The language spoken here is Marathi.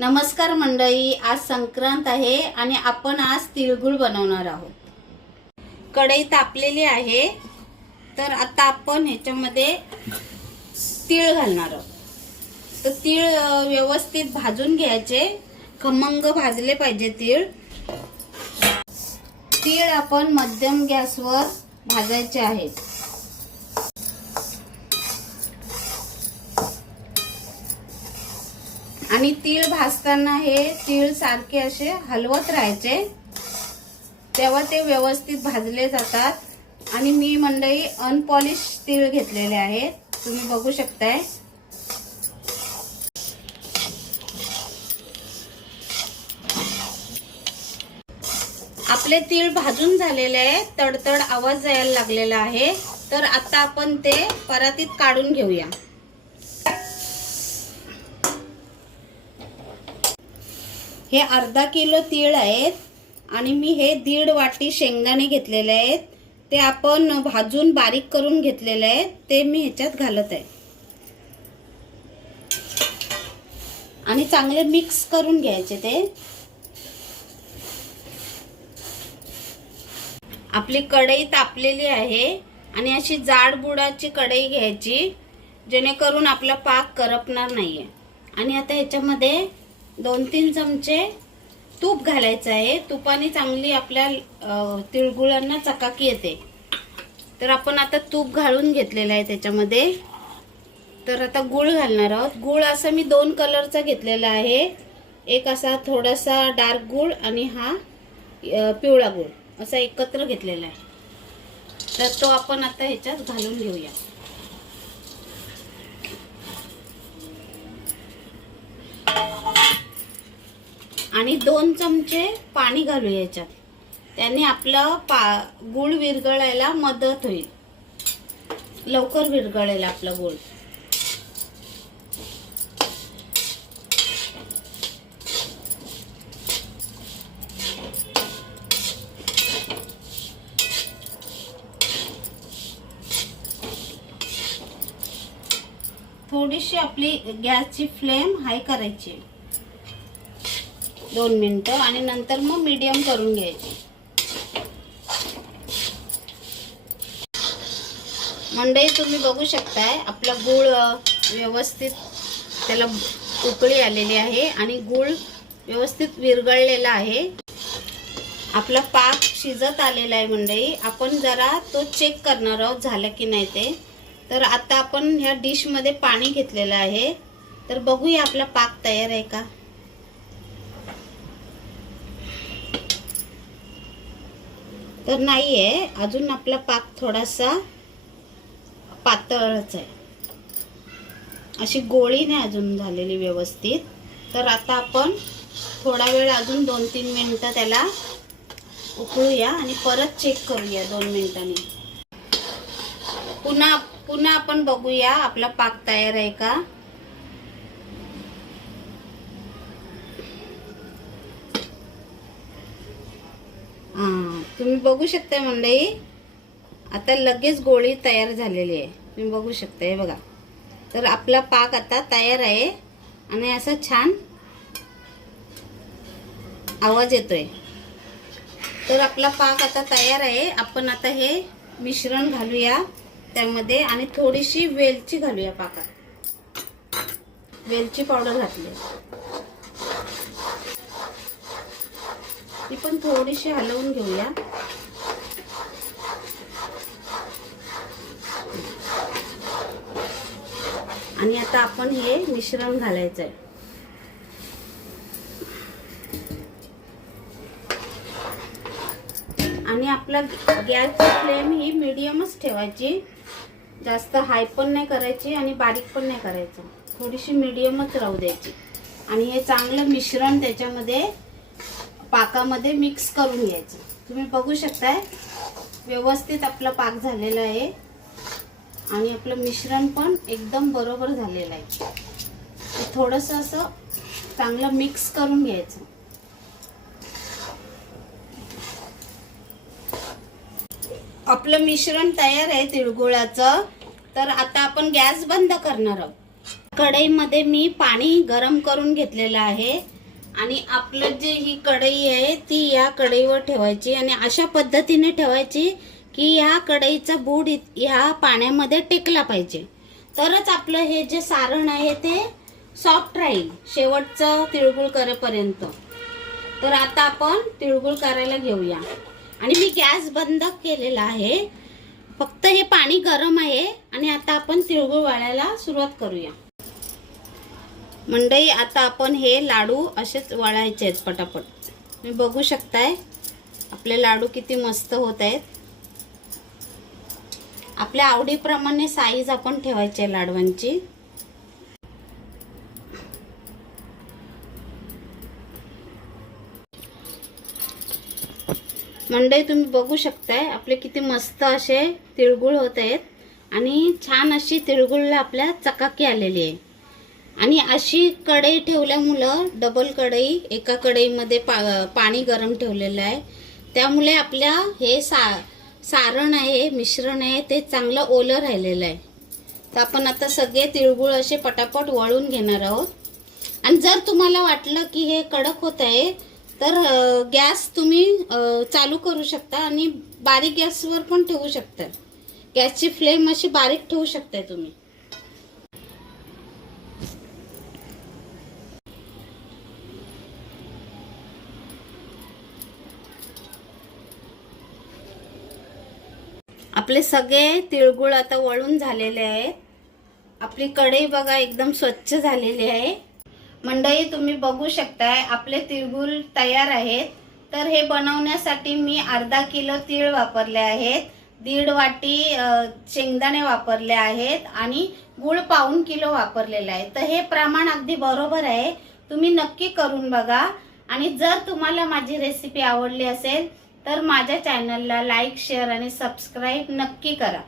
नमस्कार मंडळी, आज संक्रांत आहे आणि आपण आज तिळगुळ बनवणार आहोत। कढई तापलेली आहे, तर आता आपण ह्याच्यामध्ये तीळ घालणार आहोत। तर तीळ व्यवस्थित भाजून घ्यायचे, खमंग भाजले पाहिजे तीळ। तीळ आपण मध्यम गॅसवर भाजायचे आहेत। आणि तीळ भाजताना हे तीळ सारखे असे हलवत राहायचे, तेव्हा ते व्यवस्थित भाजले जातात। आणि मी मंडळी अनपॉलिश तीळ घेतलेले आहेत, तुम्ही बघू शकताय। आपले तीळ भाजून झालेले आहे, तडतड आवाज यायला लागलेला आहे। तर आता आपण ते परातीत काढून घेऊया। हे अर्धा किलो तीळ आहेत आणि मी हे 1.5 वाटी शेंगदाणे घेतलेले आहेत। ते आपण भाजून बारीक करून घेतलेले आहेत, ते मी ह्याच्यात घालत आहे आणि चांगले मिक्स करून घ्यायचे ते। आपली कढई तापलेली आहे आणि अशी जाड बुडाची कढई घ्यायची, जेणेकरून आपला पाक करपणार नाहीये। आणि आता ह्याच्यामध्ये 2-3 चमचे तूप घालायचं आहे। तुपाने चांगली आपल्या तिळगुळांना चकाकी येते। तर आपण आता तूप घालून घेतलेलं आहे त्याच्यामध्ये। तर आता गूळ घालणार आहोत। गूळ असा मी 2 कलरचा घेतलेला आहे, एक असा थोडासा डार्क गूळ आणि हा पिवळा गूळ असा एकत्र घेतलेला आहे। तर तो आपण आता ह्याच्यात घालून घेऊया। आणि 2 चमचे पाणी घालू याच्यात, त्याने आपलं गूळ विरघळायला मदत होईल, लवकर विरघळेल आपला गूळ। थोडीशी आपली गॅसची फ्लेम हाय करायची 2 मिनिटं आणि नंतर मग मीडियम करून घ्यायची। मंडळी तुम्ही बघू शकताय, आपला गूळ व्यवस्थित त्याला उकळी आलेली आहे आणि गूळ व्यवस्थित विरघळलेला आहे। आपला पाक शिजत आलेला आहे मंडळी। आपण जरा तो चेक करणार आहोत झालं की नाही ते। तर आता आपण ह्या डिश मध्ये पाणी घेतलेलं आहे, तर बघूया आपला पाक तयार आहे का। तर नाहीये अजून, आपला पाक थोडासा पातळच आहे, अशी गोळी नाही अजून झालेली व्यवस्थित। तर आता आपण थोडा वेळ अजून 2-3 मिनिटं त्याला उकळूया आणि परत चेक करूया 2 मिनिटांनी। पुन्हा आपण बघूया आपला पाक तयार आहे का। तुम्ही बघू शकता मंडळी, आता लगेच गोळी तयार झालेली आहे, तुम्ही बघू शकता। हे बघा, तर आपला पाक आता तयार आहे आणि असा छान आवाज येतोय। तर आपला पाक आता तयार आहे। आपण आता हे मिश्रण घालूया त्यामध्ये आणि थोडीशी वेलची घालूया पाकात, वेलची पावडर घातली, ती पण थोडीशी हलवून घेऊया। आणि आता आपण हे मिश्रण घालायचं आहे। आणि आपला गॅसची फ्लेम ही मीडियमच ठेवायची, जास्त हाय पण नाही करायची आणि बारीक पण नाही करायचं, थोडीशी मीडियमच राहू द्यायची। आणि हे चांगलं मिश्रण त्याच्यामध्ये पाकामध्ये मिक्स करून घ्यायचं। तुम्ही बघू शकताय, व्यवस्थित आपला पाक झालेला आहे आणि आपलं मिश्रण पण एकदम बरोबर झालेलं आहे। थोडंसं असं चांगलं मिक्स करून घ्यायचं। आपलं मिश्रण तयार आहे तिळगुळाचं। तर आता आपण गॅस बंद करणार आहोत। कढईमध्ये मी पाणी गरम करून घेतलेलं आहे आणि आपलं जे ही कढई आहे ती या कढईवर ठेवायची आणि अशा पद्धतीने ठेवायची की या कढईचा बुड ह्या पाण्यामध्ये टेकला पाहिजे, तरच आपलं हे जे सारण आहे ते सॉफ्ट राहील शेवटचं तिळगुळ करेपर्यंत. तर आता आपण तिळगुळ करायला घेऊया. आणि मी गॅस बंद केलेला आहे, फक्त हे पाणी गरम आहे आणि आता आपण तिळगुळ वाळायला सुरुवात करूया. मंडळी, आता आपण हे लाडू असेच वाळायचे आहेत पटापट. तुम्ही बघू शकताय आपले लाडू किती मस्त होत आहेत. आपल्या आवडीप्रमाणे साईज आपण ठेवायची लाडवांची. मंडळी, तुम्ही बघू शकताय आपले किती मस्त असे तिळगुळ होत आहेत आणि छान अशी तिळगुळला आपल्या चकाकी आलेली आहे. आणि अशी कढई ठेवल्यामुळं डबल कढई, एका कढईमध्ये पाणी गरम ठेवलेलं आहे, त्यामुळे आपल्या हे सारण आहे, मिश्रण आहे ते चांगलं ओलं राहिलेलं आहे. तर आपण आता सगळे तिळगुळ असे पटापट वळून घेणार आहोत. आणि जर तुम्हाला वाटलं की हे कडक होत आहे तर गॅस तुम्ही चालू करू शकता आणि बारीक गॅसवर पण ठेवू शकता. गॅसची फ्लेम अशी बारीक ठेवू शकता तुम्ही. आपले सगळे तिळगुळ आता वळून झालेले आहेत. आपली कढई बघा एकदम स्वच्छ झालेली आहे. मंडळी, तुम्ही बघू शकताय आपले तिळगुळ तयार आहेत. तर हे बनवण्यासाठी मी अर्धा किलो तीळ वापरले आहेत, 1.5 वाटी शेंगदाणे वापरले आहेत आणि गूळ पाऊण किलो वापरलेला आहे. तर हे प्रमाण अगदी बरोबर आहे. तुम्ही नक्की करून बघा. आणि जर तुम्हाला माझी रेसिपी आवडली असेल तर माझ्या चॅनलला लाईक, शेअर आणि सबस्क्राईब नक्की करा.